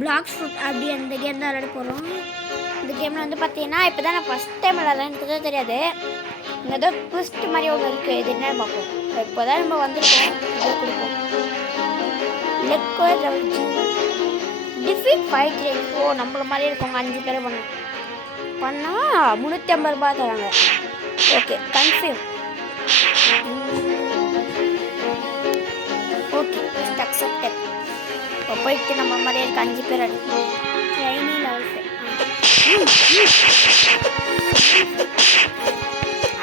Black fruit அப்படி அந்த game தான் விளையாட போகிறோம். இந்த கேமில் வந்து பார்த்தீங்கன்னா இப்போ தான் நான் ஃபஸ்ட் டைம் விளையாடுறேன், எனக்கு தான் தெரியாது. இங்கே ஏதோ ட்விஸ்ட் மாதிரி ஒன்று இருக்குது, இது என்னன்னு பார்ப்போம். இப்போ தான் நம்ம வந்துருக்கோம், இதை கொடுப்போம். Liquid defeat 5 drinks. ஓ நம்மள மாதிரி இருக்கவங்க 5 பேர் பண்ணால் 350 ரூபா தராங்க. Okay confirm. Okay just accepted. இப்போ போயிட்டு நம்ம மாதிரி இருக்க 5 பேர் அடிக்கணும். ட்ரைனி லெவல் 5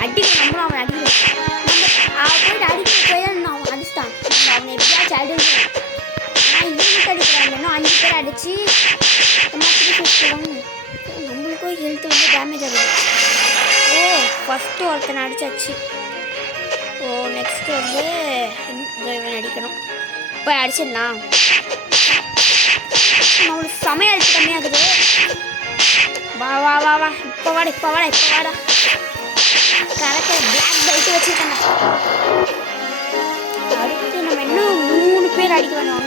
அடிக்கணும். நம்மளும் அவன் அடிக்கணும். அவன் போயிட்டு அடிக்க போய் அவன் அடிச்சிட்டான். அவனை எப்படியாச்சும் அடிக்கணும். ஆனால் இவனுக்கு அடிக்கிறாங்க. இன்னும் 5 பேர் அடித்து நம்மளுக்கும் ஹெல்த் வந்து டேமேஜ் ஆகுது. ஓ ஃபஸ்ட்டு ஒருத்தனை அடிச்சாச்சு. ஓ நெக்ஸ்ட்டு வந்து இவன் அடிக்கணும். போய் அடிச்சிடலாம். நம்மளுக்கு சமையல் அடிச்சு கம்மியாகுது. வா வா வா வா இப்போ வாடா இப்போ வாடா இப்போ வாடா. கரெக்டாக பிளாக் பெல்ட் வச்சுருக்கேன். அடுத்து நம்ம இன்னும் 3 பேர் அடிக்க வேணும்.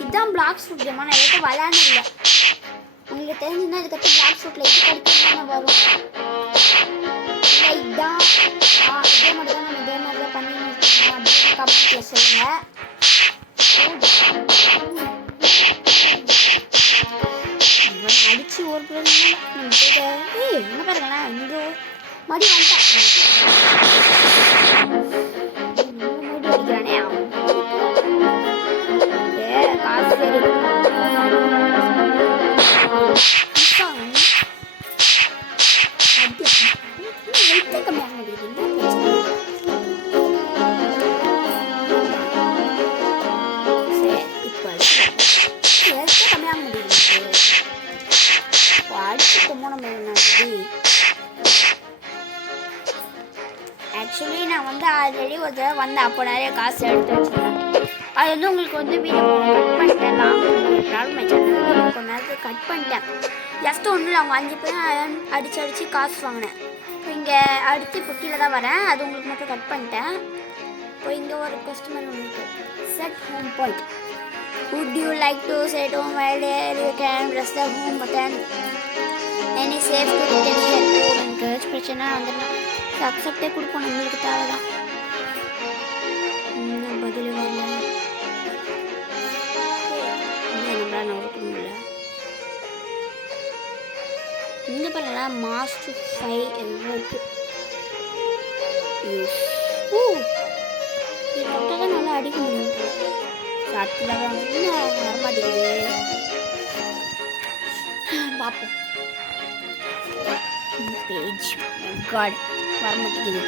இதுதான் பிளாக் ஃப்ரூட் கேம். நான் எதுவும் விளையாடல. உங்களுக்கு தெரிஞ்சுன்னா இதுக்கப்புறம் பிளாக் ஃப்ரூட்டில் இது கிடைக்கும் வரும். இதுதான் இதே மாதிரி தான் நம்ம இதே மாதிரி தான் பண்ணி அப்படின்னு கமெண்ட்டில் சொல்லுங்கள். அடிச்சு ஒரு பிள்ளைங்க நம்ம போயிட்டு என்ன பாருங்களேன் இங்கே மடி வந்துட்டான். மடி அடிக்கிறானே காசு சரி கம்மியாக முடியுது. ஆக்சுவலி நான் வந்து ஆல்ரெடி ஒரு தடவை வந்தேன். அப்போ நிறைய காசு எடுத்து வச்சுருந்தேன். அது வந்து உங்களுக்கு வந்து வீடியோ கட் பண்ணிட்டேன். கொஞ்ச நேரத்துக்கு கட் பண்ணிட்டேன். ஜஸ்ட்டு ஒன்றும் இல்லை, அவங்க 5 பேரும் அடித்து காசு வாங்கினேன். இப்போ இங்கே அடுத்து இப்போ கீழே தான் வரேன். அது உங்களுக்கு மட்டும் கட் பண்ணிட்டேன். இப்போ இங்கே ஒரு கஸ்டமர் உங்களுக்கு set home point. Would you like to set home while you can rest the home button? Any safe to encourage பிரச்சனை வந்துடலாம். அக்செப்டே கொடுப்போம். நம்மளுக்கு தேவை தான். பதில் வரல. நம்மளால் நோக்கணும்ல. இங்கே பாருங்களா மாஸ்டர் 5 எவ்வளோ இருக்குது. இது தொட்டால் தான் நல்லா அடிக்க முடியும். சட்டில் தான் வரமாட்டேங்குது. பார்ப்போம். பேஜ் காட் வரமாட்டேங்குது.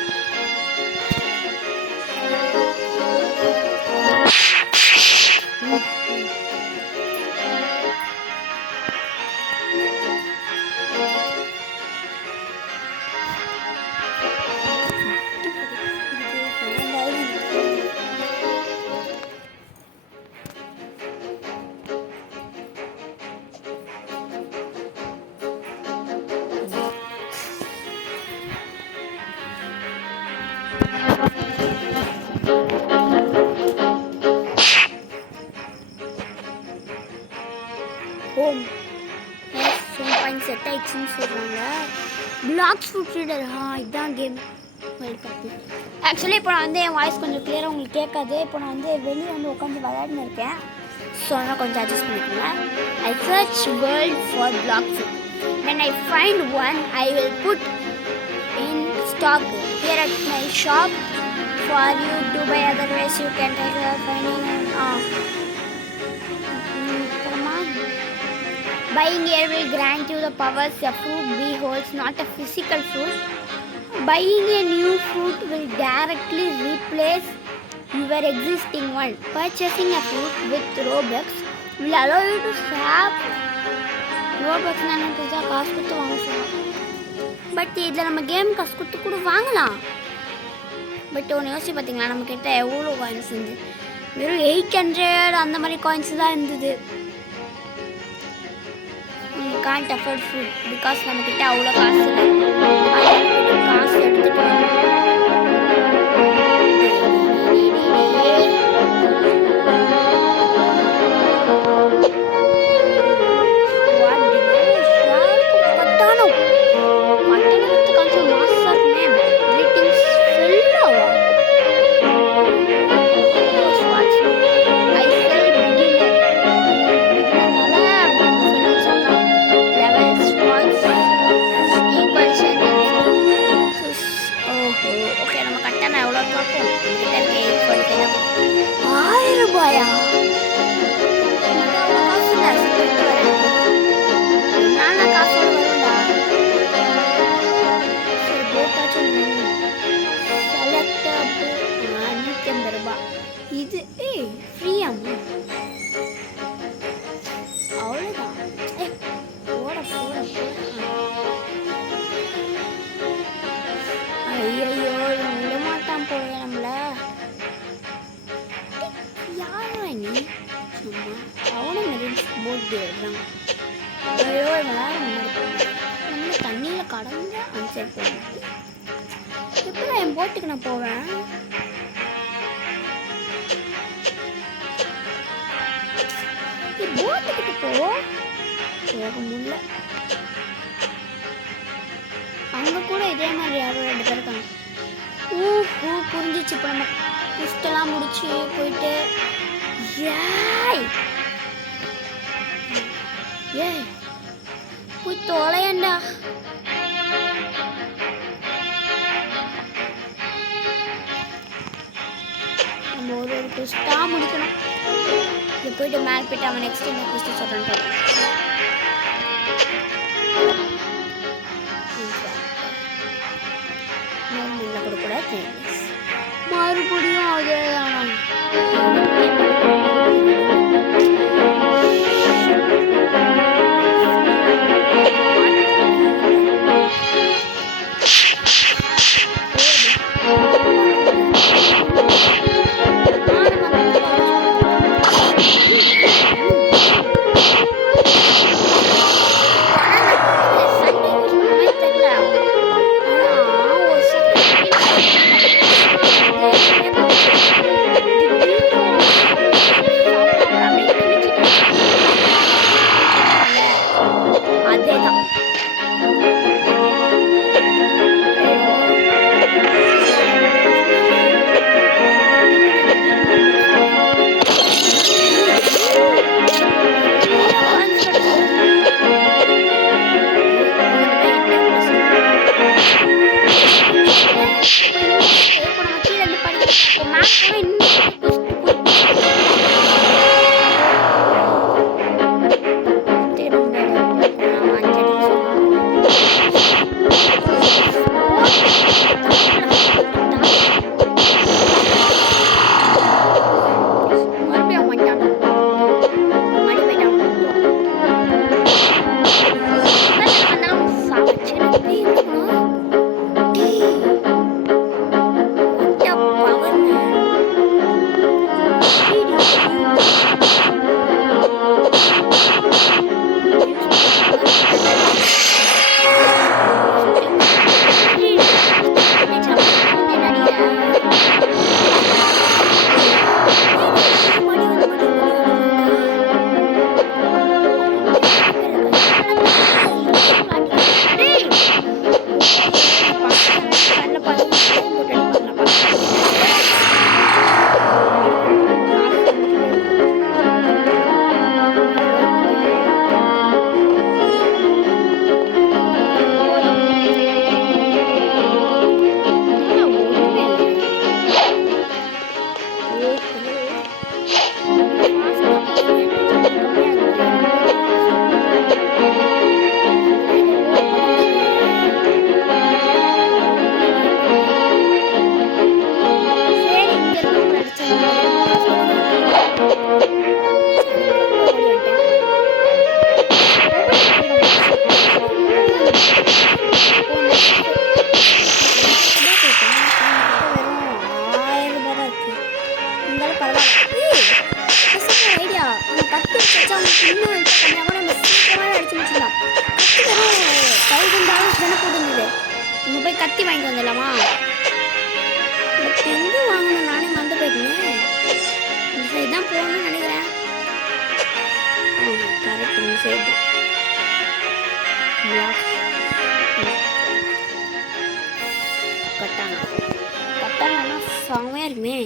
ஹோம் பாயிண்ட் செட் ஆயிடுச்சுன்னு சொல்கிறாங்க. பிளாக் ஃப்ரூட் ரீடர் இதுதான் கேம். ஆக்சுவலி இப்போ நான் வந்து என் வாய்ஸ் கொஞ்சம் கிளியராக உங்களுக்கு கேட்காது. இப்போ நான் வந்து வெளியே வந்து உட்காந்து விளையாடின்னு இருக்கேன். ஸோ அதனால் கொஞ்சம் அட்ஜஸ்ட் பண்ணிக்கோங்க. I search world for black fruit. when I find one I will put in stock here at my shop for you to buy. Otherwise you can take a finding buying here will grant you the powers a fruit beholds, not a physical fruit. Buying a new fruit will directly replace your existing one. Purchasing a fruit with Robux will allow you to swap Robux. நான் புதுசாக காசு கொடுத்து வாங்க சொல்லலாம். But இதில் நம்ம game காசு கொடுத்து கூட வாங்கலாம். பட் ஒன்று யோசிச்சு பார்த்தீங்களா, நம்மக்கிட்ட எவ்வளோ காயின்ஸ் இருந்தது? வெறும் 800 அந்த மாதிரி காயின்ஸ் தான் இருந்தது. can't afford food because நம்மக்கிட்ட அவ்வளோ காசு இல்லை. காசு காசு எடுத்துட்டு இது ஃப்ரீயாமா அவ்வளோதான் போட போட ஐயோ விட மாட்டான் போல நம்மள யாரா நீ சும்மா அவனும் மெரின்ஸ் போட் போயிடுறான் ஐயோ நம்ம தண்ணியில் கடந்து ஆன்சர் போகணும் எப்படி என் போட்டுக்கு நான் போவேன் போட்டுக்கிட்டு போக முடியல அங்கே கூட இதே மாதிரி யாரும் 2 பேர் இருக்காங்க புரிஞ்சிச்சு இப்போ நம்ம குஸ்டெல்லாம் முடிச்சு போயிட்டு ஏய் போய் தொலையண்டா நம்ம ஒரு குஸ்டாக முடிக்கணும் இங்கே போயிட்டு மேலே போயிட்டு அவன் நெக்ஸ்ட் என்ன குஸ்ட்டு சொல்கிறான்னு பார்க்கலாம் கொடுக்கூடாது மறுபடியும் அது $1000 தானே போட்டுருந்தது நம்ம போய் கத்தி வாங்கிட்டு வந்துடலாமா? எங்கே வாங்கணும்? நானே வந்து போயிருந்தேன். இந்த சைடு தான் போகணும்னு நினைக்கிறேன். கரெக்ட், இந்த சைடு கட்டானா செம்மையாக இருக்குமே.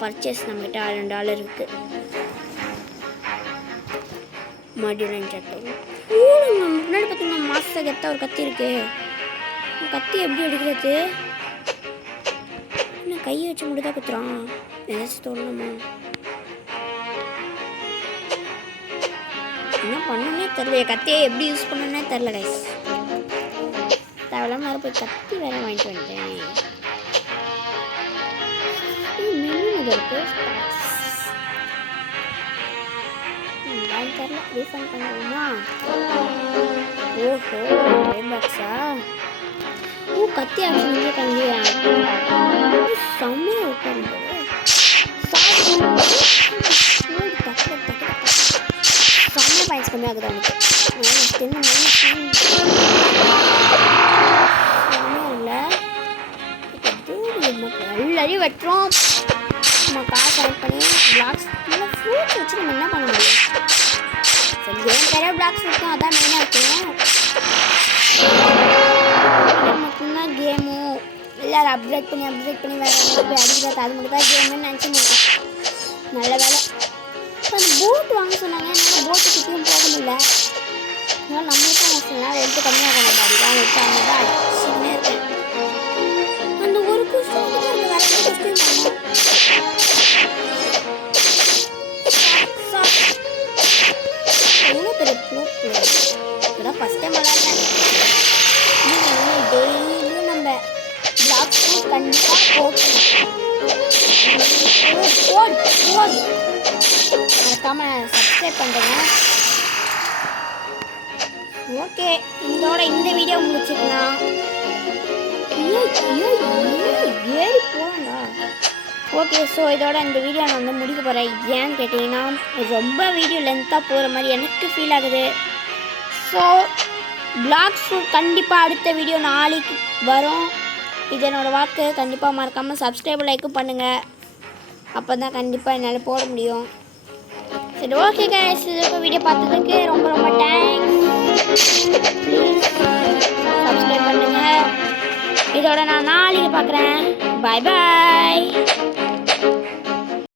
பர்ச்சேஸ் நம்மகிட்ட $2 இருக்கு. மடியன் சட்டை முன்னாடி பார்த்தீங்கன்னா மாச கெத்த ஒரு கத்தி இருக்கு. கத்தி எப்படி எடுக்கிறது? என்ன கையை வச்சு முடிதான் குத்துறான்? ஏதாச்சும் தோணுமா? என்ன பண்ணனே தெரியல. கத்தியை எப்படி யூஸ் பண்ணனே தெரியல கைஸ். தேவையில்லாம போய் கத்தி வேற வாங்கிட்டு வந்துட்டேன். இருக்கு தெரியல. ரீஃபண்ட் பண்ணுவோமா? ஓஹோ, பாக்ஸா? கத்தி ஆப்ஷன் கண்டியா செம்மையா உட்காந்து செம்ம பாயிண்ட்ஸ் கம்மியாகுது அவனுக்கு. இல்லை எல்லாரையும் வெட்டுறோம். நம்ம காசு ஆட் பண்ணி பிளாக்ஸ் ஃப்ரூட்ஸ் வச்சு நம்ம என்ன பண்ண முடியும்? சரி, கேம் நிறைய பிளாக்ஸ் இருக்கும், அதான் மெயினாக இருக்கும். மட்டும்தான் கேமு எல்லாரும் அப்கிரேட் பண்ணி வேறு போய் அடிக்கிறது, அது மட்டும் தான் கேமுன்னு நினச்சி முடியும். நல்ல வேலை. அந்த போட் வாங்க சொன்னாங்க. என்னால் போட்டு கிட்டேயும் போக முடியல. அதனால் நம்மளுக்கும் சொன்னால் ரெண்டு கம்மியாக நம்ம அடிக்கலாம் வச்சு அவங்க தான் அடிச்சுன்னே இருக்கேன். அந்த ஒரு கொஸ்டின் தான் இருக்குது, வேறு எந்த கொஸ்டின் எவ்வளோ பெரிய ப்ளூ இப்போதான் ஃபஸ்ட் டைம் விளாட்றேன். டெய்லியும் நம்ம பிளாக் ஃபுட் கண்டிப்பாக போட்டு மறக்காமல் சப்ஸ்கிரைப் பண்ணுறேங்க. ஓகே, இதோட இந்த வீடியோ முடிச்சுக்கலாம். ஏறி போகண்டா. ஓகே, ஸோ இதோட இந்த வீடியோ நான் வந்து முடிக்க போகிறேன். ஏன்னு கேட்டிங்கன்னா ரொம்ப வீடியோ லென்த்தாக போகிற மாதிரி எனக்கு ஃபீல் ஆகுது. ஸோ பிளாக்ஸ் கண்டிப்பாக அடுத்த வீடியோ நாளைக்கு வரும். இது என்னோடய வாக்கு. கண்டிப்பாக மறக்காமல் சப்ஸ்கிரைப் லைக்கும் பண்ணுங்கள். அப்போ தான் கண்டிப்பாக என்னால் போட முடியும். சரி, ஓகே கைஸ், இப்போ வீடியோ பார்த்ததுக்கு ரொம்ப ரொம்ப தேங்க்ஸ். ப்ளீஸ் சப்ஸ்கிரைப் பண்ணுங்கள். இதோட நான் நாளைக்கு பார்க்குறேன். பாய் பாய்.